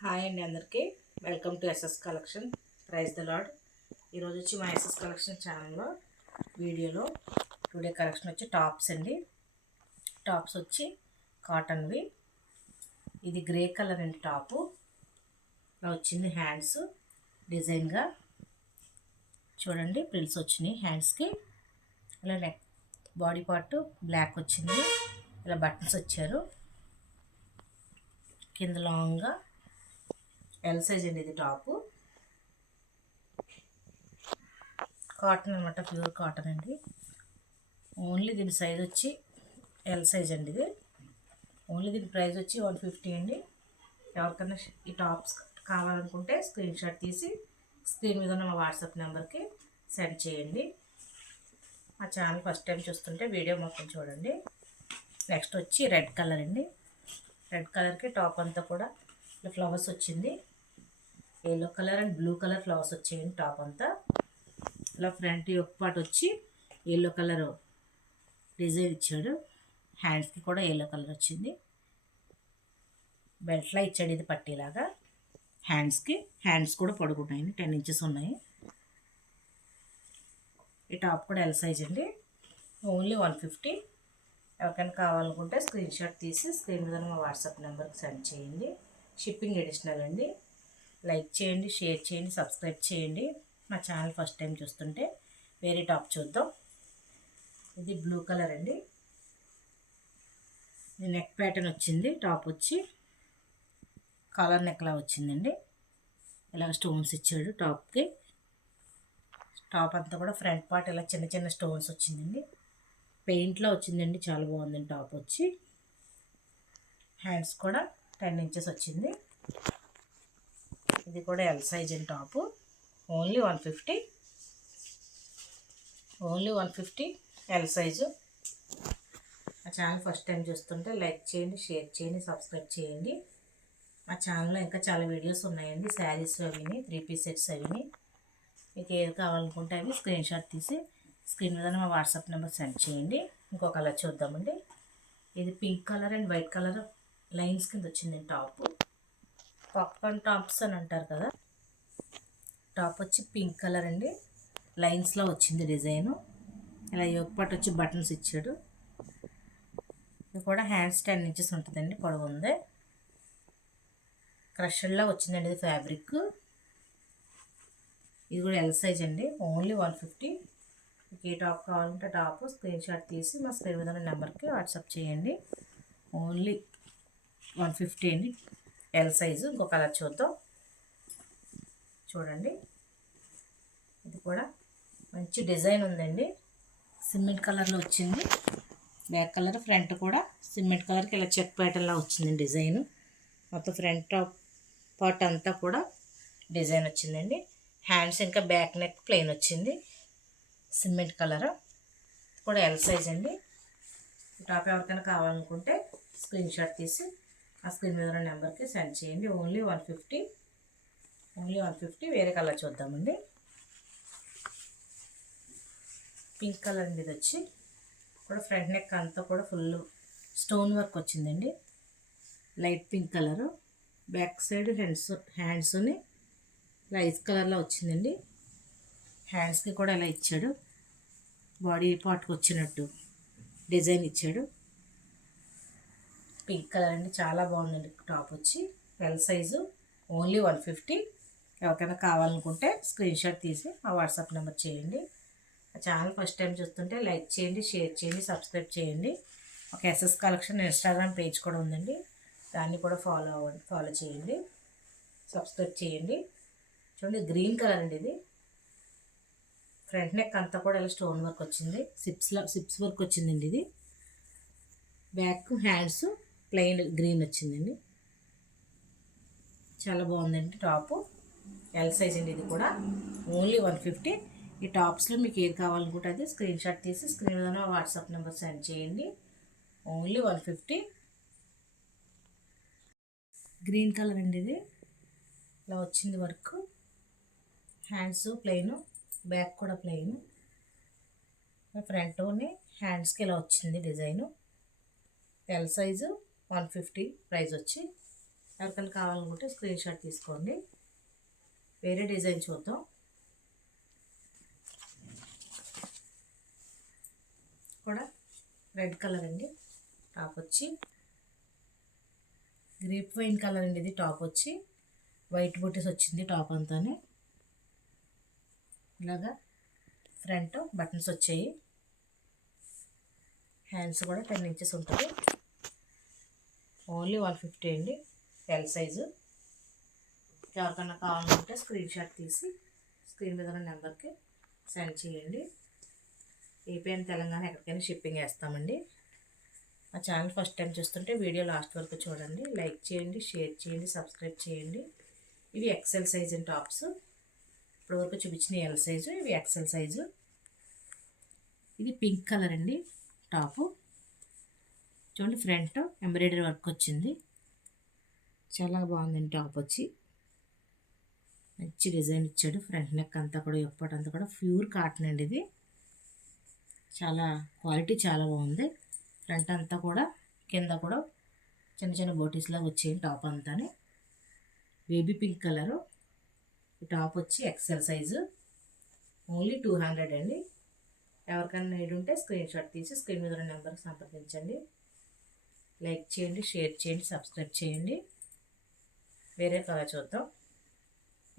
Hi అండి అందరికీ welcome to SS collection. Praise the Lord. ఈరోజు వచ్చి మా ఎస్ఎస్ కలెక్షన్ ఛానల్లో వీడియోలో టుడే కలెక్షన్ వచ్చి టాప్స్ అండి. టాప్స్ వచ్చి కాటన్వి. ఇది గ్రే కలర్ అండి. టాపు ఇలా వచ్చింది. హ్యాండ్స్ డిజైన్గా చూడండి, ప్రిల్స్ వచ్చినాయి హ్యాండ్స్కి. ఇలా నెక్ బాడీ పార్ట్ బ్లాక్ వచ్చింది. ఇలా బటన్స్ వచ్చారు. కింద లాంగ్గా ఎల్ సైజ్ అండి. ఇది టాపు కాటన్ అనమాట, ప్యూర్ కాటన్ అండి. ఓన్లీ దీని సైజ్ వచ్చి ఎల్ సైజ్ అండి. ఇది ఓన్లీ దీని ప్రైస్ వచ్చి 150 అండి. ఎవరికైనా ఈ టాప్స్ కావాలనుకుంటే స్క్రీన్ షాట్ తీసి స్క్రీన్ మీద ఉన్న మా వాట్సాప్ నెంబర్కి సెండ్ చేయండి. మా ఛానల్ ఫస్ట్ టైం చూస్తుంటే వీడియో మొత్తం చూడండి. నెక్స్ట్ వచ్చి రెడ్ కలర్ అండి. రెడ్ కలర్కి టాప్ అంతా కూడా ఇలా ఫ్లవర్స్ వచ్చింది. Yellow colour and blue colour flowers వచ్చాయండి. టాప్ అంతా ఇలా ఫ్రంట్ యొక్క పాటు వచ్చి ఎల్లో కలర్ డిజైన్ ఇచ్చాడు. హ్యాండ్స్కి కూడా ఎల్లో కలర్ వచ్చింది. బెల్ట్లా ఇచ్చాడు ఇది పట్టీలాగా. హ్యాండ్స్ కూడా పొడుగున్నాయి, 10 ఇంచెస్ ఉన్నాయి. ఈ టాప్ కూడా ఎల్ సైజ్ అండి. ఓన్లీ 150. ఎవరికైనా కావాలనుకుంటే స్క్రీన్ షాట్ తీసి స్క్రీన్ మీద మా వాట్సాప్ నెంబర్కి సెండ్ చేయండి. షిప్పింగ్ అడిషనల్ అండి. లైక్ చేయండి, షేర్ చేయండి, సబ్స్క్రైబ్ చేయండి. మా ఛానల్ ఫస్ట్ టైం చూస్తుంటే వేరే టాప్ చూద్దాం. ఇది బ్లూ కలర్ అండి. ఇది నెక్ ప్యాటర్న్ వచ్చింది. టాప్ వచ్చి కాలర్ నెక్లా వచ్చిందండి. ఇలా స్టోన్స్ ఇచ్చాడు టాప్కి. టాప్ అంతా కూడా ఫ్రంట్ పార్ట్ ఇలా చిన్న చిన్న స్టోన్స్ వచ్చిందండి. పెయింట్లో వచ్చిందండి. చాలా బాగుందండి టాప్ వచ్చి. హ్యాండ్స్ కూడా 10 ఇంచెస్ వచ్చింది. ఇది కూడా ఎల్ సైజ్ అండి. Top only 150. L size. మా ఛానల్ ఫస్ట్ టైం చూస్తుంటే లైక్ చేయండి, షేర్ చేయండి, సబ్స్క్రైబ్ చేయండి. మా ఛానల్లో ఇంకా చాలా వీడియోస్ ఉన్నాయండి. శారీస్ అవిని, 3 పీస్ సెట్స్ అవిని. మీకు ఏది కావాలనుకుంటే అవి స్క్రీన్ షాట్ తీసి స్క్రీన్ మీద మా వాట్సాప్ నెంబర్ సెండ్ చేయండి. ఇంకో కలర్ చూద్దామండి. ఇది pink colour and white colour lines కింద వచ్చిందండి టాపు. పాప్కార్న్ టాప్స్ అని అంటారు కదా. టాప్ వచ్చి పింక్ కలర్ అండి. లైన్స్లో వచ్చింది డిజైను. ఇలా యోగపాటు వచ్చి బటన్స్ ఇచ్చాడు. ఇది కూడా హ్యాండ్స్ 10 ఇంచెస్ ఉంటుందండి. పొడవు ఉంది. క్రషర్లా వచ్చిందండి ఇది ఫ్యాబ్రిక్. ఇది కూడా ఎల్ సైజ్ అండి. ఓన్లీ 150. మీకు ఏ టాప్ కావాలంటే టాప్ స్క్రీన్ షాట్ తీసి మా స్క్రీన్ మీద నెంబర్కి వాట్సాప్ చేయండి. ఓన్లీ 150 అండి. L size. ఇంకో కలర్ చూద్దాం. చూడండి, ఇది కూడా మంచి డిజైన్ ఉందండి. సిమెంట్ కలర్లో వచ్చింది. బ్యాక్ కలర్, ఫ్రంట్ కూడా సిమెంట్ కలర్కి ఇలా చెక్ ప్యాటర్న్లా వచ్చిందండి డిజైన్. మొత్తం ఫ్రంట్ టాప్ పార్ట్ అంతా కూడా డిజైన్ వచ్చిందండి. హ్యాండ్స్ ఇంకా బ్యాక్ నెక్ ప్లెయిన్ వచ్చింది. సిమెంట్ కలర్ కూడా ఎల్ సైజ్ అండి. టాప్ ఎవరికైనా కావాలనుకుంటే స్క్రీన్ షాట్ తీసి ఆ స్క్రీన్ మీద ఉన్న నెంబర్కి సెండ్ చేయండి. ఓన్లీ 150. వేరే కలర్ చూద్దామండి. పింక్ కలర్ అండి. ఇది వచ్చి కూడా ఫ్రంట్ నెక్ అంతా కూడా ఫుల్ స్టోన్ వర్క్ వచ్చిందండి. Light pink colour. Back side హ్యాండ్స్ని లైట్ కలర్లో వచ్చిందండి. హ్యాండ్స్కి కూడా ఇలా ఇచ్చాడు. బాడీ పార్ట్కి వచ్చినట్టు డిజైన్ ఇచ్చాడు. పింక్ కలర్ అండి. చాలా బాగుందండి టాప్ వచ్చి. L size. ఓన్లీ 150. ఎవరికైనా కావాలనుకుంటే స్క్రీన్ షాట్ తీసి మా వాట్సాప్ నెంబర్ చేయండి. ఆ ఛానల్ ఫస్ట్ టైం చూస్తుంటే లైక్ చేయండి, షేర్ చేయండి, సబ్స్క్రైబ్ చేయండి. ఒక ఎస్ఎస్ కలెక్షన్ ఇన్స్టాగ్రామ్ పేజ్ కూడా ఉందండి. దాన్ని కూడా ఫాలో చేయండి, సబ్స్క్రైబ్ చేయండి. చూడండి, గ్రీన్ కలర్ అండి. ఇది ఫ్రంట్ నెక్ అంతా కూడా ఇలా స్టోన్ వర్క్ వచ్చింది. సిప్స్ వర్క్ వచ్చిందండి. ఇది బ్యాక్ హ్యాండ్స్ ప్లెయిన్ గ్రీన్ వచ్చిందండి. చాలా బాగుందండి టాపు. ఎల్ సైజ్ అండి. ఇది కూడా ఓన్లీ 150. ఈ టాప్స్లో మీకు ఏది కావాలనుకుంటే అది స్క్రీన్ షాట్ తీసి స్క్రీన్ మీద వాట్సాప్ నెంబర్ సెండ్ చేయండి. ఓన్లీ 150. గ్రీన్ కలర్ అండి. ఇది ఇలా వచ్చింది వర్క్. హ్యాండ్స్ ప్లెయిన్, బ్యాక్ కూడా ప్లెయిన్. ఫ్రంట్ని హ్యాండ్స్కి ఇలా వచ్చింది డిజైను. ఎల్ సైజు 150 ప్రైస్ వచ్చి. ఎవరికైనా కావాలనుకుంటే స్క్రీన్ షాట్ తీసుకోండి. వేరే డిజైన్ చూద్దాం. కూడా రెడ్ కలర్ అండి. టాప్ వచ్చి గ్రేప్ వైన్ కలర్ అండి. ఇది టాప్ వచ్చి వైట్ బూటీస్ వచ్చింది టాప్ అంతానే. ఇలాగా ఫ్రంట్ బటన్స్ వచ్చాయి. హ్యాండ్స్ కూడా 10 ఇంచెస్ ఉంటుంది. ఓన్లీ 150 అండి. L size. ఎవరికన్నా కావాలనుకుంటే స్క్రీన్ షాట్ తీసి స్క్రీన్ మీద ఉన్న నెంబర్కి సెండ్ చేయండి. ఏపీ అండ్ తెలంగాణ ఎక్కడికైనా షిప్పింగ్ వేస్తామండి. మా ఛానల్ ఫస్ట్ టైం చూస్తుంటే వీడియో లాస్ట్ వరకు చూడండి. లైక్ చేయండి, షేర్ చేయండి, సబ్స్క్రైబ్ చేయండి. ఇవి ఎక్సెల్ సైజ్ అండ్ టాప్స్. ఇప్పటివరకు చూపించిన ఎల్ సైజు, ఇవి ఎక్సెల్ సైజు. ఇది పింక్ కలర్ అండి. టాపు చూడండి, ఫ్రంట్ ఎంబ్రాయిడరీ వర్క్ వచ్చింది. చాలా బాగుందండి. టాప్ వచ్చి మంచి డిజైన్ ఇచ్చాడు. ఫ్రంట్ నెక్ అంతా కూడా, ఎప్పటి అంతా కూడా ప్యూర్ కాటన్ అండి. ఇది చాలా క్వాలిటీ చాలా బాగుంది. ఫ్రంట్ అంతా కూడా, కింద కూడా చిన్న చిన్న బోటీస్ లాగా వచ్చాయి. టాప్ అంతానే బేబీ పింక్ కలరు. ఈ టాప్ వచ్చి ఎక్సెల్ సైజు. ఓన్లీ 200 అండి. ఎవరికైనా నీడ్ ఉంటే స్క్రీన్ షాట్ తీసి స్క్రీన్ మీద ఉన్న నెంబర్కి సంప్రదించండి. లైక్ చేయండి, షేర్ చేయండి, సబ్స్క్రైబ్ చేయండి. వేరే కలర్ చూద్దాం.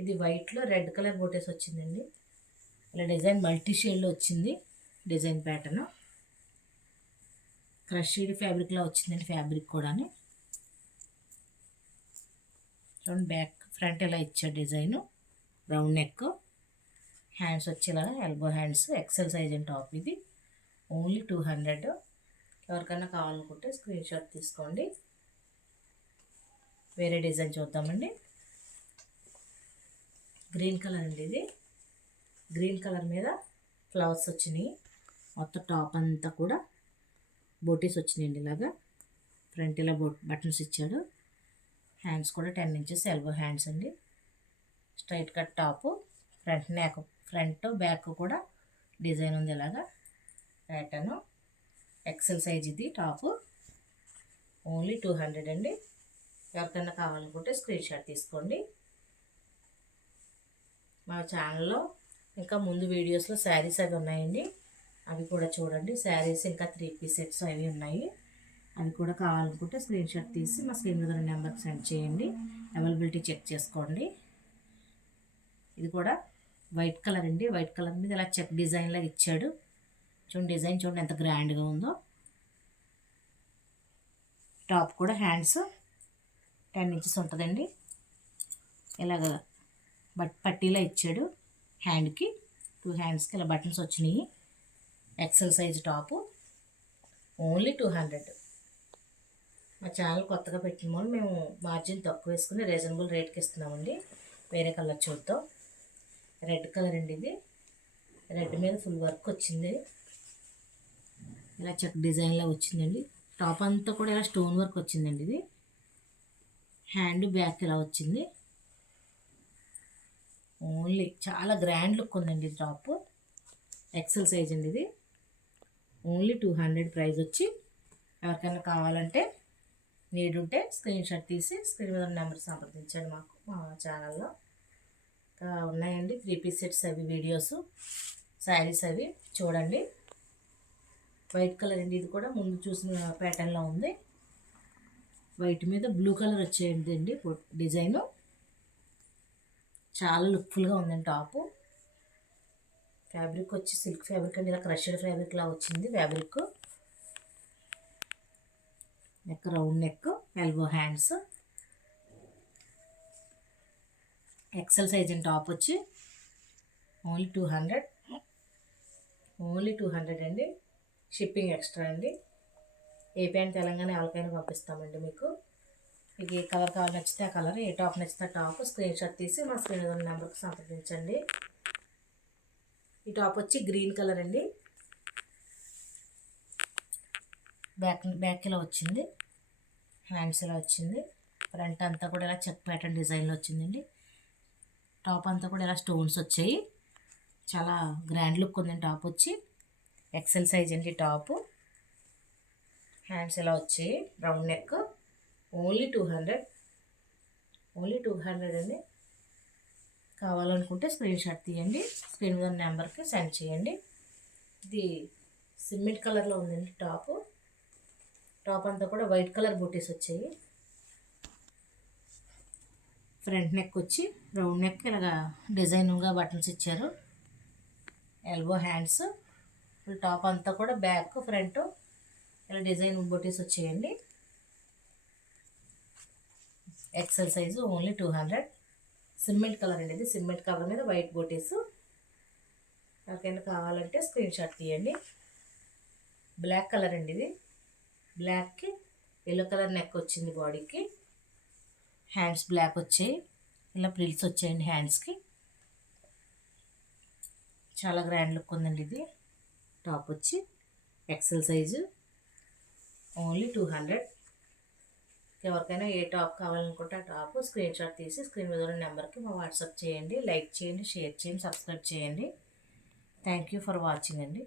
ఇది వైట్లో రెడ్ కలర్ బోటేస్ వచ్చిందండి. ఇలా డిజైన్ మల్టీ షేడ్లో వచ్చింది. డిజైన్ ప్యాటర్న్ క్రష్డ్ ఫ్యాబ్రిక్లో వచ్చిందండి. ఫ్యాబ్రిక్ కూడా చూడండి. బ్యాక్ ఫ్రంట్ ఇలా ఇచ్చాడు డిజైను. Round neck. హ్యాండ్స్ వచ్చేలా elbow hands. XL size and top. ఇది ఓన్లీ 200. ఎవరికైనా కావాలనుకుంటే స్క్రీన్ షాట్ తీసుకోండి. వేరే డిజైన్ చూద్దామండి. గ్రీన్ కలర్ అండి. ఇది గ్రీన్ కలర్ మీద ఫ్లవర్స్ వచ్చినాయి. మొత్తం టాప్ అంతా కూడా బోటీస్ వచ్చినాయండి. ఇలాగా ఫ్రంట్ ఇలా బటన్స్ ఇచ్చాడు. హ్యాండ్స్ కూడా 10 ఇంచెస్ ఎల్బో హ్యాండ్స్ అండి. Straight cut top. Front neck, front back కూడా డిజైన్ ఉంది. ఇలాగా ప్యాటర్న్. ఎక్సెల్ సైజ్ ఇది టాపు. ఓన్లీ 200 అండి. ఎవరికైనా కావాలనుకుంటే స్క్రీన్ షాట్ తీసుకోండి. మా ఛానల్లో ఇంకా ముందు వీడియోస్లో శారీస్ అవి ఉన్నాయండి. అవి కూడా చూడండి. శారీస్ ఇంకా 3 పీస్ సెట్స్ అవి ఉన్నాయి. అవి కూడా కావాలనుకుంటే స్క్రీన్ షాట్ తీసి మా స్క్రీన్ మీద నెంబర్కి సెండ్ చేయండి. అవైలబిలిటీ చెక్ చేసుకోండి. ఇది కూడా వైట్ కలర్ అండి. వైట్ కలర్ మీద ఇలా చెక్ డిజైన్ లాగా ఇచ్చాడు. చూడండి, డిజైన్ చూడండి ఎంత గ్రాండ్గా ఉందో. టాప్ కూడా హ్యాండ్స్ 10 ఇంచెస్ ఉంటుందండి. ఇలాగ పట్టీలా ఇచ్చాడు. హ్యాండ్కి 2 హ్యాండ్స్కి ఇలా బటన్స్ వచ్చినాయి. XL size top. ఓన్లీ 200. మా ఛానల్ కొత్తగా పెట్టిన వాళ్ళు మేము మార్జిన్ తక్కువ వేసుకుని రీజనబుల్ రేట్కి ఇస్తున్నామండి. వేరే కలర్ చూద్దాం. రెడ్ కలర్ అండి. ఇది రెడ్ మీద ఫుల్ వర్క్ వచ్చింది. ఇలా చెక్ డిజైన్లో వచ్చిందండి. టాప్ అంతా కూడా ఇలా స్టోన్ వర్క్ వచ్చిందండి. ఇది హ్యాండ్ బ్యాక్ ఇలా వచ్చింది. ఓన్లీ చాలా గ్రాండ్ లుక్ ఉందండి. ఇది టాప్ ఎక్సెల్ సైజ్ అండి. ఇది ఓన్లీ 200 ప్రైస్ వచ్చి. ఎవరికైనా కావాలంటే నీడ్ ఉంటే స్క్రీన్ షాట్ తీసి స్క్రీన్ మీద నెంబర్ సంప్రదించండి. మాకు మా ఛానల్లో ఉన్నాయండి 3 పీస్ సెట్స్ అవి వీడియోస్, శారీస్ అవి చూడండి. వైట్ కలర్ అండి. ఇది కూడా ముందు చూసిన ప్యాటర్న్లో ఉంది. వైట్ మీద బ్లూ కలర్ వచ్చేయండి డిజైను. చాలా లుక్ఫుల్గా ఉందండి. టాపు ఫ్యాబ్రిక్ వచ్చి సిల్క్ ఫ్యాబ్రిక్ అండి. ఇలా క్రష్డ్ ఫ్యాబ్రిక్లా వచ్చింది fabric. Neck round neck, elbow hands. XL size and top వచ్చి ఓన్లీ 200. ఓన్లీ 200 అండి. షిప్పింగ్ ఎక్స్ట్రా అండి. ఏపీ అండ్ తెలంగాణ ఎవరికైనా పంపిస్తామండి. మీకు ఏ కలర్ కావాలి నచ్చితే ఆ కలర్, ఏ టాప్ నచ్చితే ఆ టాప్ స్క్రీన్ షాట్ తీసి మా స్క్రీన్ మీద నెంబర్కి సంప్రదించండి. ఈ టాప్ వచ్చి గ్రీన్ కలర్ అండి. బ్యాక్ ఇలా వచ్చింది. హ్యాండ్స్ ఇలా వచ్చింది. ఫ్రంట్ అంతా కూడా ఇలా చెక్ ప్యాటర్న్ డిజైన్లో వచ్చిందండి. టాప్ అంతా కూడా ఇలా స్టోన్స్ వచ్చాయి. చాలా గ్రాండ్ లుక్ ఉందండి. టాప్ వచ్చి ఎక్సెల్ సైజ్ అండి. టాపు హ్యాండ్స్ ఇలా వచ్చాయి. Round neck. ఓన్లీ 200. ఓన్లీ 200 అండి. కావాలనుకుంటే స్క్రీన్ షాట్ తీయండి, స్క్రీన్ మీద నెంబర్కి సెండ్ చేయండి. ఇది సిమెంట్ కలర్లో ఉందండి టాప్. టాప్ అంతా కూడా వైట్ కలర్ బూటీస్ వచ్చాయి. ఫ్రంట్ నెక్ వచ్చి రౌండ్ నెక్ ఇలాగా డిజైన్గా బటన్స్ ఇచ్చారు. Elbow hands. ఫుల్ టాప్ అంతా కూడా బ్యాక్ ఫ్రంట్ ఇలా డిజైన్ బూటీస్ వచ్చాయండి. XL size only 200. Cement colour అండి ఇది. సిమెంట్ కలర్ మీద వైట్ బూటీస్. నాకైనా కావాలంటే స్క్రీన్ షాట్ తీయండి. బ్లాక్ కలర్ అండి ఇది. బ్లాక్కి ఎల్లో కలర్ నెక్ వచ్చింది బాడీకి. హ్యాండ్స్ బ్లాక్ వచ్చాయి, ఇలా ప్రిల్స్ వచ్చాయండి హ్యాండ్స్కి. చాలా గ్రాండ్ లుక్ ఉందండి ఇది. టాప్ వచ్చి ఎక్సెల్ సైజు ఓన్లీ 200. ఎవరికైనా ఏ టాప్ కావాలనుకుంటే ఆ టాప్ స్క్రీన్ షాట్ తీసి స్క్రీన్ మీద ఉన్న నెంబర్కి మా వాట్సాప్ చేయండి. లైక్ చేయండి, షేర్ చేయండి, సబ్స్క్రైబ్ చేయండి. థ్యాంక్ యూ ఫర్ వాచింగ్ అండి.